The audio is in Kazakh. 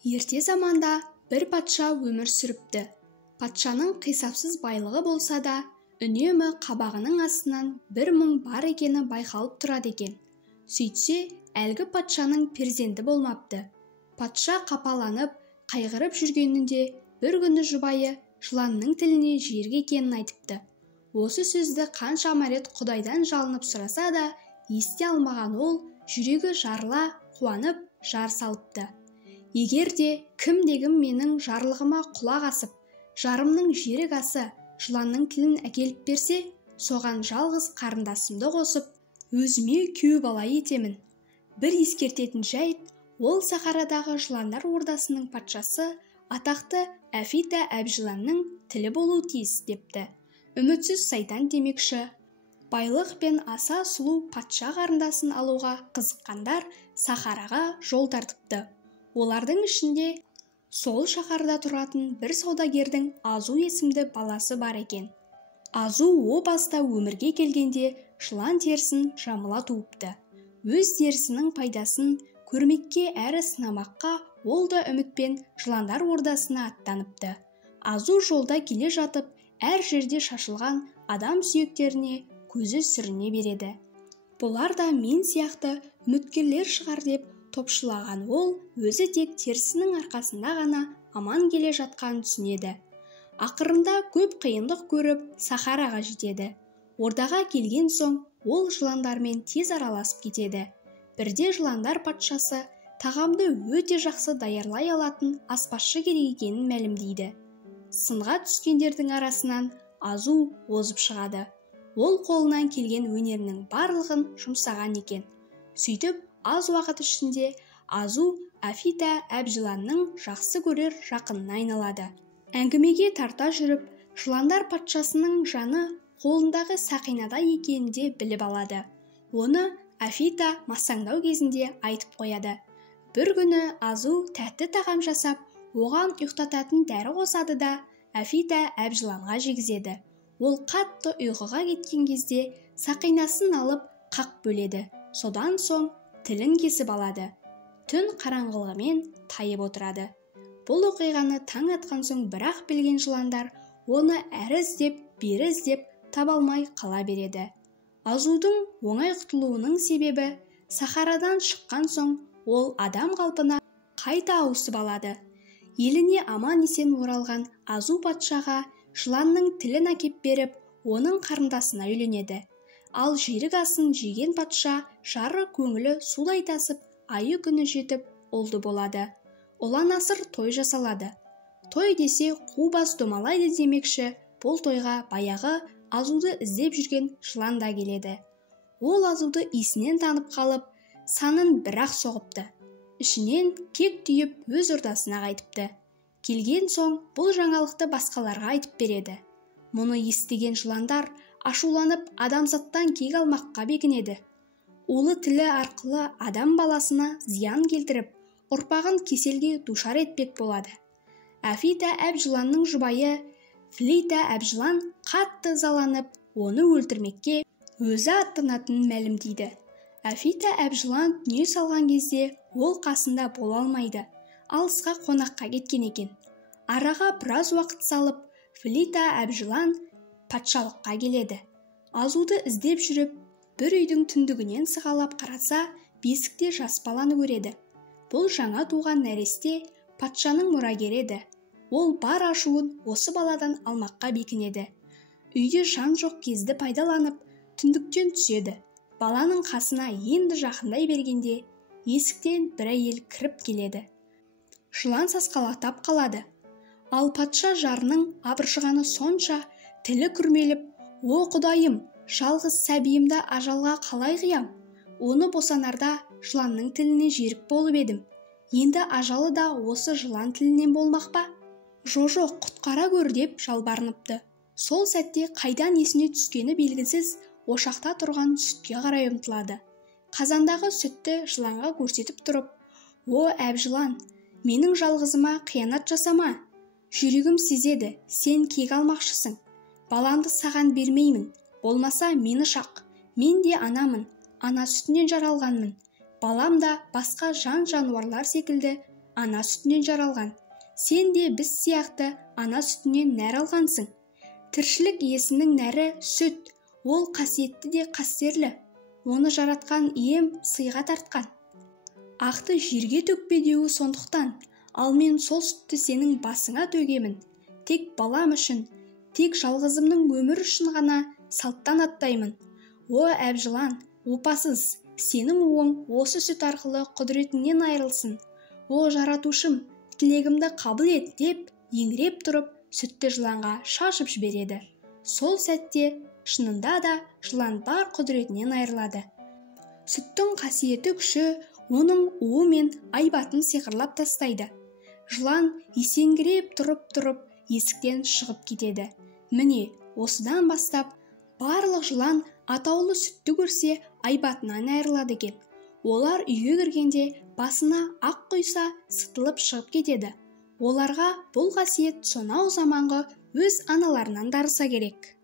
Ерте заманда бір патша өмір сүріпті. Патшаның қисапсыз байлығы болса да, үнемі қабағының астынан бір мұң бар екені байқалып тұрады екен. Сөйтсе, әлгі патшаның перзенті болмапты. Патша қапаланып, қайғырып жүргенінде бір күні жұбайы жыланның тіліне жерге екенін айтыпты. Осы сөзді қаншама рет Құдайдан жалынып сұраса да, ести алмаған ол жүрегі жарыла, қуанып, жар салыпты. Егер де кім-дегім менің жарлығыма құлақ асып, жарымның жерік асы жыланның тілін әкеліп берсе, соған жалғыз қарындасымды қосып, өзіме күйеу бала етемін. Бір ескертетін жайт, ол Сахарадағы жыландар ордасының патшасы атақты Афита әбжыланның тілі болу тиіс депті. Үмітсіз сайтан демекші. Байлық пен аса сұлу патша қарындасын алуға қызыққандар Сахараға жол тартыпты. Олардың ішінде сол шаһарда тұратын бір саудагердің Азу есімді баласы бар екен. Азу о баста өмірге келгенде жылан терісін жамыла туыпты. Өз терісінің пайдасын көрмекке әрі сынамаққа ол да үмітпен жыландар ордасына аттаныпты. Азу жолда келе жатып, әр жерде шашылған адам сүйектеріне көзі сүріне береді. Бұлар да мен сияқты үміткерлер шығар деп топшылаған ол өзі тек терісінің арқасында ғана аман келе жатқанын түсінеді. Ақырында көп қиындық көріп Сахараға жетеді. Ордаға келген соң ол жыландармен тез араласып кетеді. Бірде жыландар патшасы тағамды өте жақсы даярлай алатын аспазшы керек екенін мәлімдейді. Сынға түскендердің арасынан Азу озып шығады. Ол қолынан келген өнерінің барлығын жұмсаған екен. Сөйтіп, аз уақыт ішінде Азу Афита әбжыланның жақсы көрер жақынына айналады. Әңгімеге тарта жүріп, жыландар патшасының жаны қолындағы сақинада екенінде біліп алады. Оны Афита масаңдау кезінде айтып қояды. Бір күні Азу тәтті тағам жасап, оған ұйықтататын дәрі қосады да Афита әбжыланға жегізеді. Ол қатты ұйқыға кеткен кезде сақинасын алып қақ бөледі. Содан соң тілін кесіп алады. Түн қараңғылығымен тайып отырады. Бұл оқиғаны таң атқан соң бірақ білген жыландар оны әрі іздеп, бері іздеп таба алмай қала береді. Азудың оңай құтылуының себебі Сахарадан шыққан соң ол адам қалпына қайта ауысып алады. Еліне аман-есен оралған Азу патшаға жыланның тілін әкеп беріп, оның қарындасына үйленеді. Ал жерік асын жеген патша жары көңілі судай тасып, айы күні жетіп, ұлды болады. Ұлан-асыр той жасалады. Той десе қу бас домалайды демекші, бұл тойға баяғы Азуды іздеп жүрген жылан да келеді. Ол Азуды иісінен танып қалып, санын бір-ақ соғыпты. Ішінен кек түйіп өз ордасына қайтыпты. Келген соң бұл жаңалықты басқаларға айтып береді. Мұны естіген жыландар ашуланып адамзаттан кек алмаққа бекінеді. Улы тілі арқылы адам баласына зиян келтіріп, ұрпағын кеселге душар етпек болады. Афита әбжыланның жұбайы Флита әбжылан қатты ызаланып, оны өлтірмекке өзі аттанатынын мәлімдейді. Афита әбжылан дүние салған кезде ол қасында бола алмайды. Алысқа қонаққа кеткен екен. Араға біраз уақыт салып, Флита әбжылан патшалыққа келеді. Азуды іздеп жүріп, бір үйдің түндігінен сығалап қараса, бесікте жас баланы көреді. Бұл жаңа туған нәресте патшаның мұрагері еді. Ол бар ашуын осы баладан алмаққа бекінеді. Үйде жан жоқ кезді пайдаланып, түндіктен түседі. Баланың қасына енді жақындай бергенде, есіктен бір әйел кіріп келеді. Жылан сасқалақтап қалады. Ал патша жарының абыржығаны сонша, тілі күрмеліп, «О Құдайым, жалғыз сәбиімді ажалға қалай қиям? Оны босанарда жыланның тіліне жерік болып едім. Енді ажалы да осы жылан тілінен болмақ па? Жоқ, құтқара көр» деп жалбарыныпты. Сол сәтте қайдан есіне түскені белгісіз ошақта тұрған сүтке қарай ұмтылады. Қазандағы сүтті жыланға көрсетіп тұрып, «О әбжылан, менің жалғызыма қиянат жасама. Жүрегім сезеді, сен кек алмақшысың. Баламды саған бермеймін. Болмаса мені шақ. Мен де анамын. Ана сүтінен жаралғанмын. Балам да басқа жан жануарлар секілді ана сүтінен жаралған. Сен де біз сияқты ана сүтінен нәр алғансың. Тіршілік иесінің нәрі сүт, ол қасиетті де қастерлі. Оны жаратқан ием сыйға тартқан. Ақты жерге төкпе деуі сондықтан, ал мен сол сүтті сенің басыңа төгемін. Тек балам үшін, тек жалғызымның өмір үшін ғана салттан аттаймын. О әбжылан, опасыз, сенің уың осы сүт арқылы құдіретіңнен айрылсын. О жаратушым, тілегімді қабыл ет деп, еңіреп тұрып, сүтті жыланға шашып жібереді. Сол сәтте шынында да жылан бар құдіретінен айрылады. Сүттің қасиеті күші оның уы мен айбатын сиқырлап тастайды. Жылан есеңгіреп тұрып есіктен шығып кетеді. Міне, осыдан бастап барлық жылан атаулы сүтті көрсе айбатынан айрылады екен. Олар үйге кіргенде басына ақ құйса сытылып шығып кетеді. Оларға бұл қасиет сонау заманғы өз аналарынан дарыса керек.